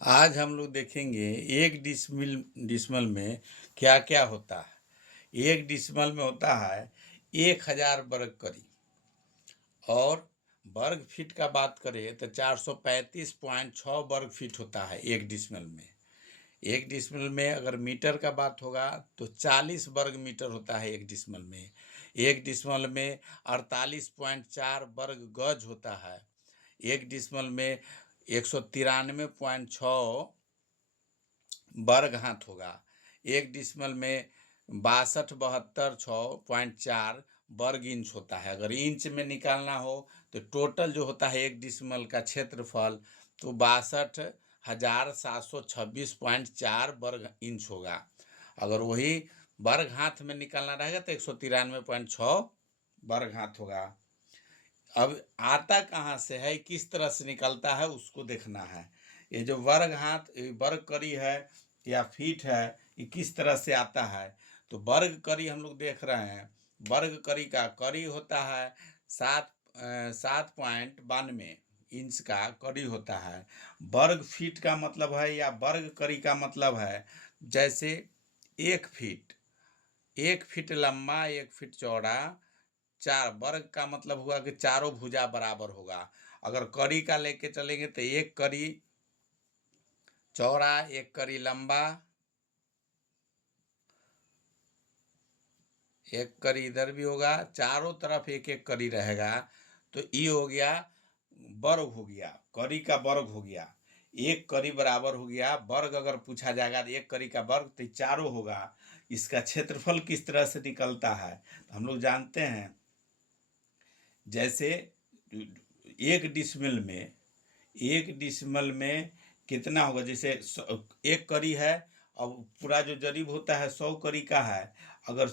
आज हम लोग देखेंगे एक डिसमिल में क्या क्या होता है। एक डिसमिल में होता है 1000 वर्ग करी, और वर्ग फीट का बात करें तो 435.6 वर्ग फीट होता है एक डिसमिल में। एक डिसमिल में अगर मीटर का बात होगा तो 40 वर्ग मीटर होता है एक डिसमिल में। एक डिसमिल में 48.4 वर्ग गज होता है। एक डिसमिल में 193.6 वर्ग हाथ होगा। एक डिसमिल में 6272.4 वर्ग इंच होता है। अगर इंच में निकालना हो तो टोटल जो होता है एक डिसमिल का क्षेत्रफल तो 62,726.4 वर्ग इंच होगा। अगर वही वर्ग हाथ में निकालना रहेगा तो 193.6 वर्ग हाथ होगा। अब आता कहाँ से है, किस तरह से निकलता है उसको देखना है। ये जो वर्ग हाथ वर्ग करी है या फीट है, ये किस तरह से आता है। तो वर्ग करी हम लोग देख रहे हैं। वर्ग करी का करी होता है 7.92 इंच का करी होता है। वर्ग फीट का मतलब है या वर्ग करी का मतलब है, जैसे 1 फीट, 1 फीट लंबा 1 फीट चौड़ा, 4 वर्ग का मतलब हुआ कि चारों भुजा बराबर होगा। अगर कड़ी का लेके चलेंगे तो 1 कड़ी चौड़ा, 1 कड़ी लंबा, 1 कड़ी इधर भी होगा, चारों तरफ एक एक कड़ी रहेगा। तो ये हो गया वर्ग, हो गया कड़ी का वर्ग हो गया। 1 कड़ी बराबर हो गया वर्ग। अगर पूछा जाएगा तो 1 कड़ी का वर्ग तो चारों होगा। इसका क्षेत्रफल किस तरह से निकलता है तो हम लोग जानते हैं। जैसे एक डिसमिल में कितना होगा, जैसे 1 कड़ी है। अब पूरा जो जरीब होता है 100 कड़ी का है। अगर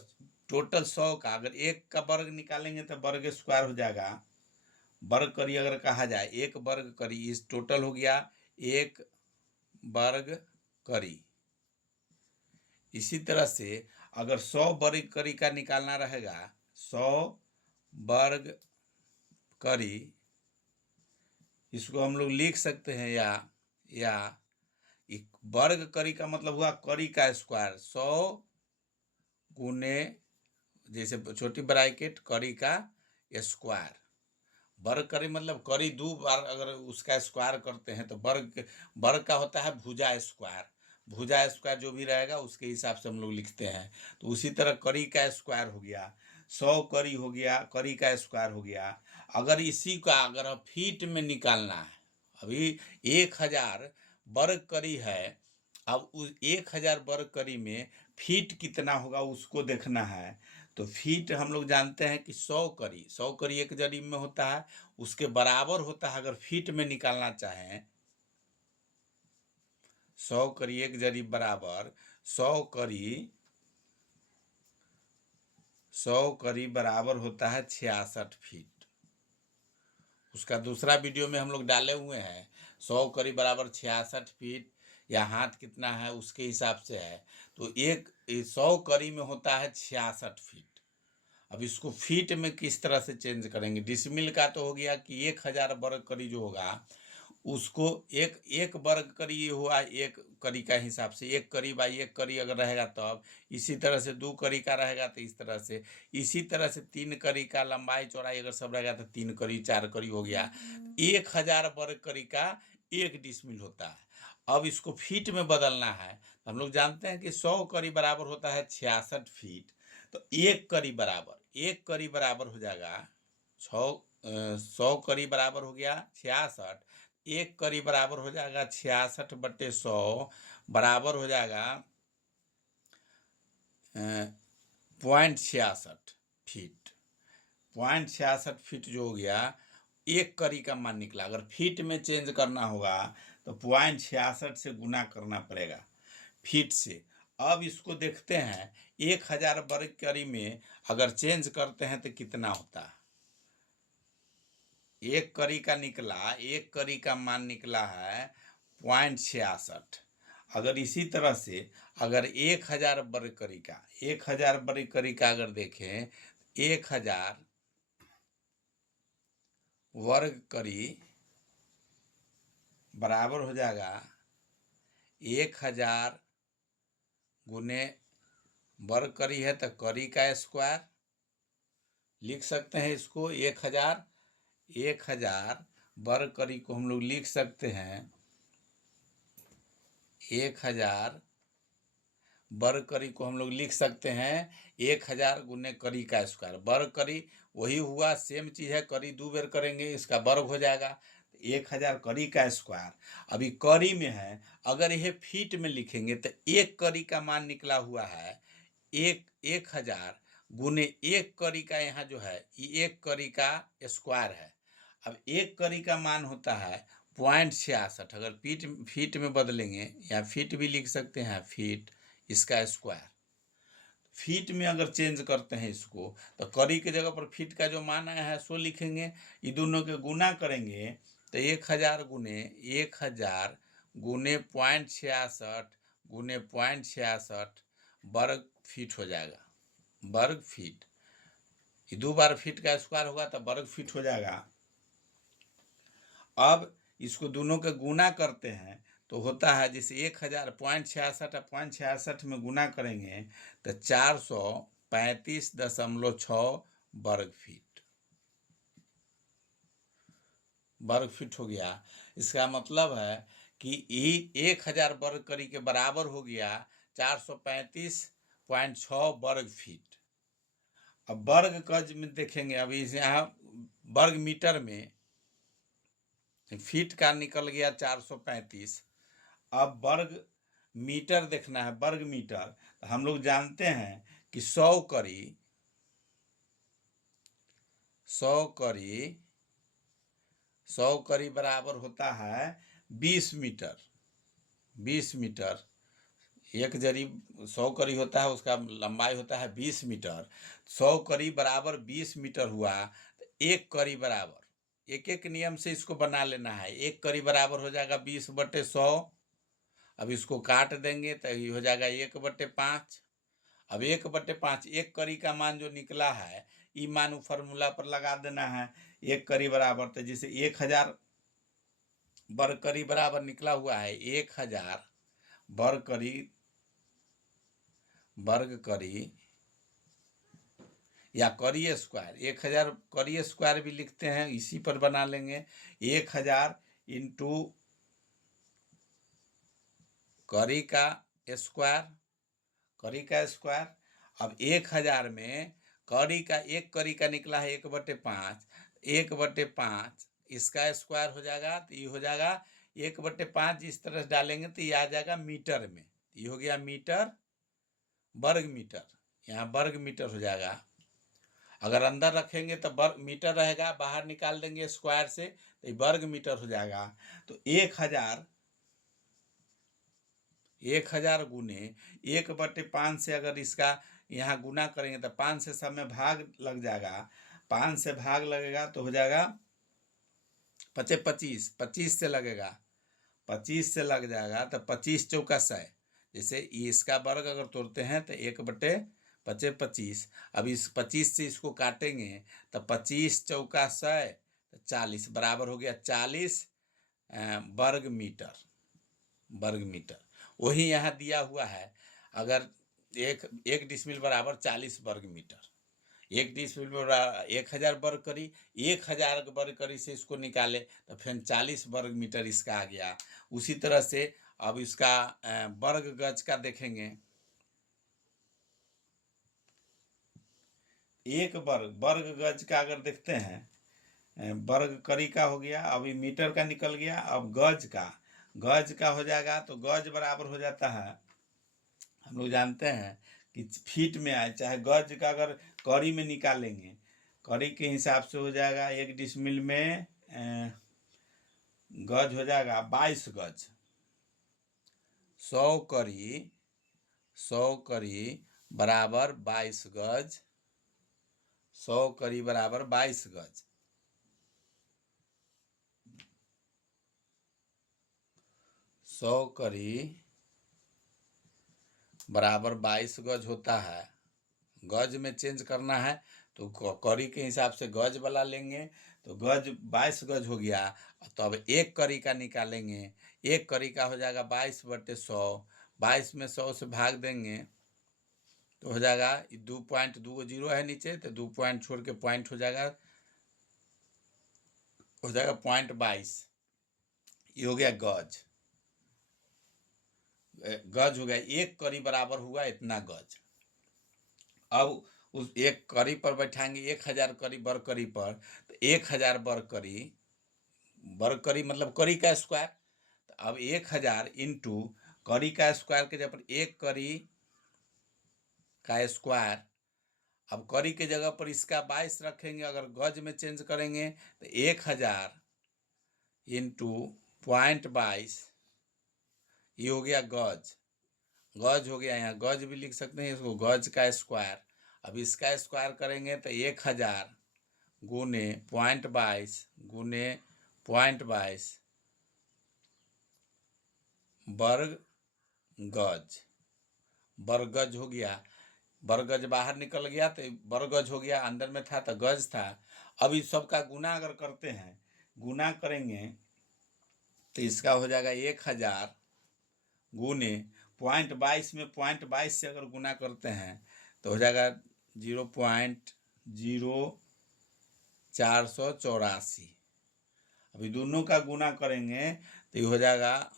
टोटल 100 का अगर एक का वर्ग निकालेंगे तो वर्ग स्क्वायर हो जाएगा। वर्ग कड़ी अगर कहा जाए, एक वर्ग कड़ी, इस टोटल हो गया एक वर्ग कड़ी। इसी तरह से अगर 100 वर्ग कड़ी का निकालना रहेगा, 100 वर्ग कड़ी, इसको हम लोग लिख सकते हैं या वर्ग करी का मतलब हुआ करी का स्क्वायर, 100 गुने, जैसे छोटी ब्रैकेट करी का स्क्वायर। वर्ग करी मतलब करी 2 बार अगर उसका स्क्वायर करते हैं तो वर्ग वर्ग का होता है भुजा स्क्वायर। भुजा स्क्वायर जो भी रहेगा उसके हिसाब से हम लोग लिखते हैं। तो उसी तरह करी का स्क्वायर हो गया, 100 करी हो गया, करी का स्क्वायर हो गया। अगर इसी का अगर फीट में निकालना है, अभी 1000 वर्ग करी है, अब उस 1000 वर्ग करी में फीट कितना होगा उसको देखना है। तो फीट हम लोग जानते हैं कि 100 करी एक जरीब में होता है, उसके बराबर होता है। अगर फीट में निकालना चाहें, 100 करी एक जरीब बराबर 100 करी बराबर होता है 66 फीट। उसका दूसरा वीडियो में हम लोग डाले हुए हैं। 100 करी बराबर 66 फीट, या हाथ कितना है उसके हिसाब से है। तो 100 करी में होता है 66 फीट। अब इसको फीट में किस तरह से चेंज करेंगे। डिसमिल का तो हो गया कि 1000 वर्ग करी जो होगा उसको एक एक वर्ग करी ये हुआ, 1 करी का हिसाब से 1 करी बाई 1 करी अगर रहेगा तब। इसी तरह से 2 करी का रहेगा तो इस तरह से। इसी तरह से 3 करी का लंबाई चौड़ाई अगर सब रहेगा तो 3 करी 4 करी हो गया। 1000 वर्ग करी का एक डिसमिल होता है। अब इसको फीट में बदलना है तो हम लोग जानते हैं कि 100 करी बराबर होता है 66 फीट। तो 1 करी बराबर हो जाएगा 100 करी बराबर हो गया 66। 1 करी बराबर हो जाएगा 66/100, बराबर हो जाएगा 0.66 फीट। 0.66 फीट जो हो गया 1 करी का मान निकला। अगर फीट में चेंज करना होगा तो 0.66 से गुना करना पड़ेगा फीट से। अब इसको देखते हैं 1000 वर्ग करी में अगर चेंज करते हैं तो कितना होता है। 1 करी का निकला, 1 करी का मान निकला है 0.66। अगर इसी तरह से अगर 1000 वर्ग करी का 1000 वर्ग करी का अगर देखें, 1000 वर्ग करी बराबर हो जाएगा 1000 गुने वर्ग करी है तो करी का स्क्वायर लिख सकते हैं इसको। 1000 वर्ग करी को हम लोग लिख सकते हैं 1000 वर्ग करी को हम लोग लिख सकते हैं 1000 गुने करी का स्क्वायर। वर्ग करी वही हुआ, सेम चीज है, करी 2 बार करेंगे इसका वर्ग हो जाएगा। 1000 करी का स्क्वायर अभी करी में है, अगर यह फीट में लिखेंगे तो एक करी का मान निकला हुआ है 1000 गुने एक करी का, यहाँ जो है ये एक करी का स्क्वायर है। अब एक करी का मान होता है 0.66, अगर फीट में बदलेंगे या फीट भी लिख सकते हैं, फीट इसका स्क्वायर। फीट में अगर चेंज करते हैं इसको तो करी के जगह पर फीट का जो मान आया है सो लिखेंगे। ये दोनों के गुना करेंगे तो 1000 गुने 0.66 गुने 0.66 वर्ग फीट हो जाएगा। वर्ग फीट, ये 2 बार फीट का स्क्वायर होगा तो वर्ग फीट हो जाएगा। अब इसको दोनों के गुना करते हैं तो होता है जैसे 1000 0.66 में गुना करेंगे तो 435.6 वर्ग फीट हो गया। इसका मतलब है कि 1000 वर्ग करी के बराबर हो गया 435.6 वर्ग फीट। अब वर्ग गज में देखेंगे, अभी यहाँ वर्ग मीटर में फीट का निकल गया 435। अब वर्ग मीटर देखना है, वर्ग मीटर हम लोग जानते हैं कि 100 करी बराबर होता है 20 मीटर। 20 मीटर, एक जरी 100 करी होता है, उसका लंबाई होता है 20 मीटर। 100 करी बराबर 20 मीटर हुआ तो एक करी बराबर, एक एक नियम से इसको बना लेना है। एक करी बराबर हो जाएगा 20/100। अब इसको काट देंगे तो ये हो जाएगा 1/5। अब 1/5 एक करी का मान जो निकला है, ये मान फार्मूला पर लगा देना है। एक करी बराबर तो जैसे 1000 वर्ग करी बराबर निकला हुआ है 1000 वर्ग करी या करी स्क्वायर, 1000 करी स्क्वायर भी लिखते हैं, इसी पर बना लेंगे। 1000 इंटू करी का स्क्वायर। अब 1000 में एक करी का निकला है 1/5, 1/5 इसका स्क्वायर हो जाएगा तो ये हो जाएगा 1/5। जिस तरह से डालेंगे तो ये आ जाएगा मीटर में, ये हो गया मीटर, वर्ग मीटर, यहाँ वर्ग मीटर हो जाएगा। अगर अंदर रखेंगे तो वर्ग मीटर रहेगा, बाहर निकाल देंगे स्क्वायर से तो वर्ग मीटर हो जाएगा। तो 1000 गुने 1/5 से अगर इसका यहाँ गुना करेंगे तो 5 से सब में भाग लग जाएगा, 5 से भाग लगेगा तो हो जाएगा 25, 25 से लगेगा, 25 से लग जाएगा तो 25 चौका 100। जैसे इसका वर्ग अगर तोड़ते हैं तो 1/25। अब इस 25 से इसको काटेंगे तो 25 चौका 100 तो 40 बराबर हो गया 40 वर्ग मीटर। वही यहाँ दिया हुआ है, अगर एक डिसमिल बराबर 40 वर्ग मीटर। एक डिसमिल बराबर 1000 वर्ग करी, 1000 वर्ग करी से इसको निकाले तो फिर 40 वर्ग मीटर इसका आ गया। उसी तरह से अब इसका वर्ग गज का देखेंगे। एक वर्ग गज का अगर देखते हैं, वर्ग करी का हो गया, अभी मीटर का निकल गया। अब गज का हो जाएगा तो गज बराबर हो जाता है, हम लोग जानते हैं कि फीट में आए, चाहे गज का अगर करी में निकालेंगे, करी के हिसाब से हो जाएगा 1 डिसमिल में गज हो जाएगा 22 गज। 100 करी बराबर 22 गज। 100 करी बराबर 22 गज। 100 करी बराबर 22 गज होता है। गज में चेंज करना है तो करी के हिसाब से गज वाला लेंगे तो गज 22 गज हो गया। तो अब एक करी का निकालेंगे, एक करी का हो जाएगा 22/100। 22 में 100 से भाग देंगे तो हो जाएगा 2.20 है नीचे, तो 2 पॉइंट छोड़ के पॉइंट हो जाएगा 0.22। ये हो गया गज। गज हो गया, एक करी बराबर हुआ इतना गज। अब उस एक करी पर बैठाएंगे 1000 करी वर्ग करी पर, तो 1000 वर्ग करी, वर्ग करी मतलब करी का स्क्वायर। तो अब 1000 इंटू करी का स्क्वायर के जगह पर एक करी का स्क्वायर। अब करी के जगह पर इसका 22 रखेंगे, अगर गज में चेंज करेंगे तो 1000 इंटू 0.22, ये हो गया गज। गज हो गया, यहाँ गज भी लिख सकते हैं इसको, गज का स्क्वायर। अब इसका स्क्वायर करेंगे तो 1000 गुने 0.22 गुने 0.22 वर्ग गज। वर्ग गज हो गया, वर्ग गज बाहर निकल गया तो वर्ग गज हो गया, अंदर में था तो गज था। अब इस सब का गुना अगर करते हैं, गुना करेंगे तो इसका हो जाएगा 1000 गुने 0.22 में 0.22 से अगर गुना करते हैं तो हो जाएगा 0.0484। अभी दोनों का गुना करेंगे तो ये हो जाएगा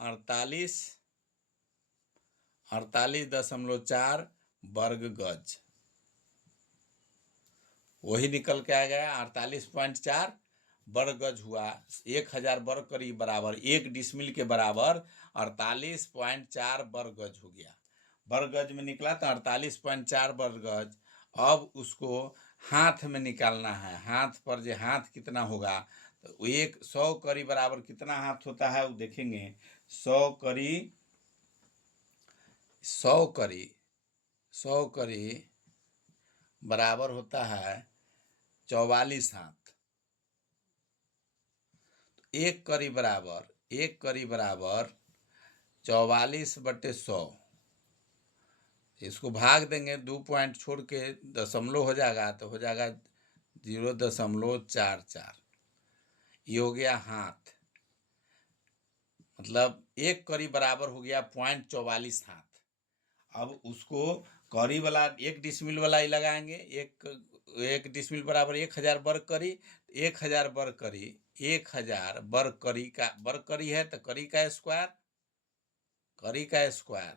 48.4 वर्ग गज। वही निकल के आ गया 48.4 वर्ग गज हुआ। 1000 वर्ग करी बराबर 1 डिसमिल के बराबर 48.4 वर्ग गज हो गया। वर्ग गज में निकला तो 48.4 वर्ग गज। अब उसको हाथ में निकालना है। हाथ पर जो हाथ कितना होगा, तो 100 करी बराबर कितना हाथ होता है वो देखेंगे। 100 करी 100 करी बराबर होता है 44 हाथ। एक करी बराबर 44/100। इसको भाग देंगे, 2 पॉइंट छोड़ के दशमलव हो जाएगा तो हो जाएगा 0.44। ये हो गया हाथ, मतलब एक करी बराबर हो गया 0.44 हाथ। अब उसको करी वाला 1 डिसमिल वाला ही लगाएंगे। एक डिसमिल बराबर 1000 वर्ग करी। 1000 वर्ग करी, 1000 वर्ग करी का वर्ग करी है तो करी का स्क्वायर, करी का स्क्वायर।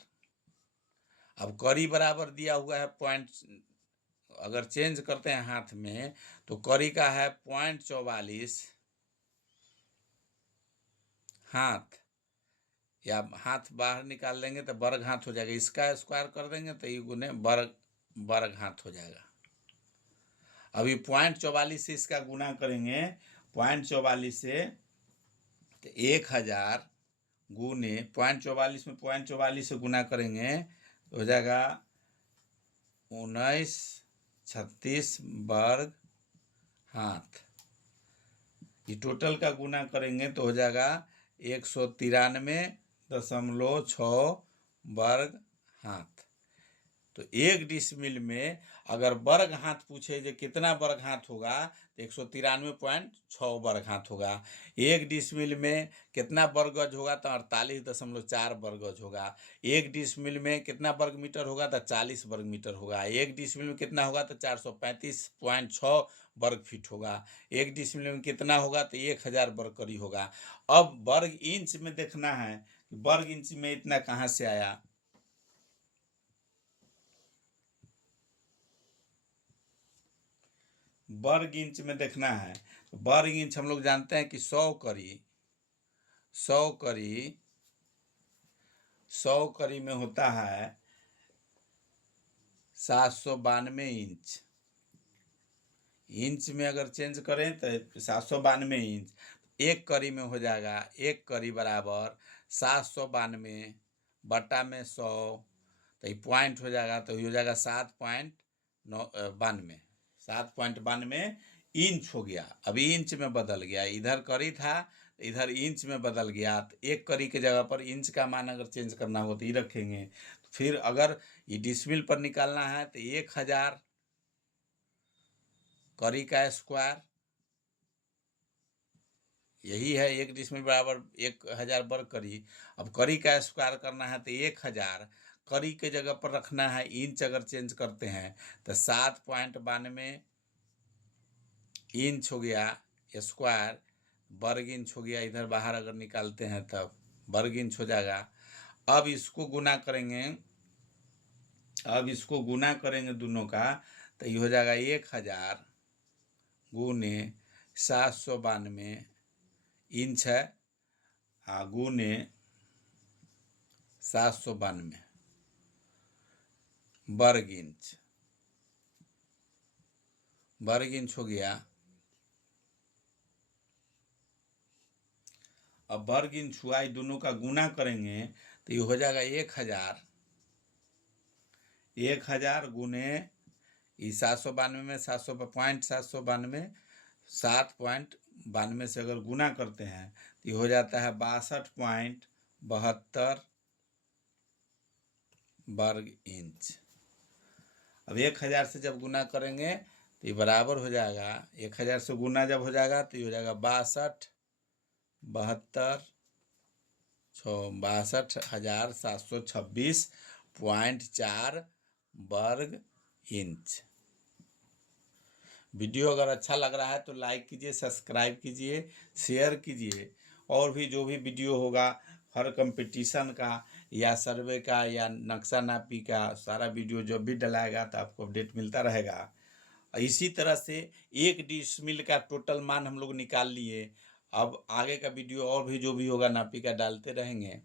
अब करी बराबर दिया हुआ है पॉइंट, अगर चेंज करते हैं हाथ में तो करी का है 0.44 हाथ, या हाथ बाहर निकाल लेंगे तो वर्ग हाथ हो जाएगा। इसका स्क्वायर कर देंगे तो ये गुने वर्ग हाथ हो जाएगा। अभी 0.44 से इसका गुना करेंगे, 0.44 से तो 1000 गुने 0.44 में 0.44 से गुना करेंगे तो हो जाएगा 1936 वर्ग हाथ। ये टोटल का गुना करेंगे तो हो जाएगा 193.6 वर्ग हाथ। तो 1 डिसमिल में अगर वर्ग हाथ पूछे जो कितना वर्ग हाथ होगा तो 193.6 वर्ग हाथ होगा। 1 डिसमिल में कितना वर्ग गज होगा तो 48.4 वर्ग गज होगा। 1 डिसमिल में कितना वर्ग मीटर होगा तो 40 वर्ग मीटर होगा। 1 डिसमिल में कितना होगा तो 435.6 वर्ग फीट होगा। 1 डिसमिल में कितना होगा तो 1000 वर्ग करी होगा। अब वर्ग इंच में देखना है कि वर्ग इंच में इतना कहाँ से आया। वर्ग इंच में देखना है, वर्ग इंच हम लोग जानते हैं कि 100 करी में होता है 792 इंच। इंच में अगर चेंज करें तो 792 इंच। एक करी में हो जाएगा, एक करी बराबर 792 बटा में 100, तो ये पॉइंट हो जाएगा तो हो जाएगा 7.92। 7.92 इंच हो गया। अभी इंच में बदल गया, इधर करी था इधर इंच में बदल गया। तो एक करी के जगह पर इंच का मान अगर चेंज करना हो तो ये रखेंगे। तो फिर अगर ये डिसमिल पर निकालना है तो 1000 करी का स्क्वायर यही है 1 डिसमिल बराबर 1000 वर्ग करी। अब करी का स्क्वायर करना है तो 1000 करी के जगह पर रखना है इंच, अगर चेंज करते हैं तो 7.92 इंच हो गया स्क्वायर, वर्ग इंच हो गया, इधर बाहर अगर निकालते हैं तब वर्ग इंच हो जाएगा। अब इसको गुना करेंगे, दोनों का, तो ये हो जाएगा 1000 गुने 792 इंच है, गुने 792 वर्ग इंच हो गया। अब वर्ग इंच हुआ, दोनों का गुना करेंगे तो ये हो जाएगा 1000 गुने 792 में 792 7.92 से अगर गुना करते हैं तो ये हो जाता है 62.72 वर्ग इंच। अब 1000 से जब गुना करेंगे तो ये बराबर हो जाएगा, 1000 से गुना जब हो जाएगा तो ये हो जाएगा 62.726.4 वर्ग इंच। वीडियो अगर अच्छा लग रहा है तो लाइक कीजिए, सब्सक्राइब कीजिए, शेयर कीजिए। और भी जो भी वीडियो होगा हर कंपटीशन का या सर्वे का या नक्शा नापी का, सारा वीडियो जब भी डलाएगा तो आपको अपडेट मिलता रहेगा। इसी तरह से 1 डिसमिल का टोटल मान हम लोग निकाल लिए। अब आगे का वीडियो और भी जो भी होगा नापी का डालते रहेंगे।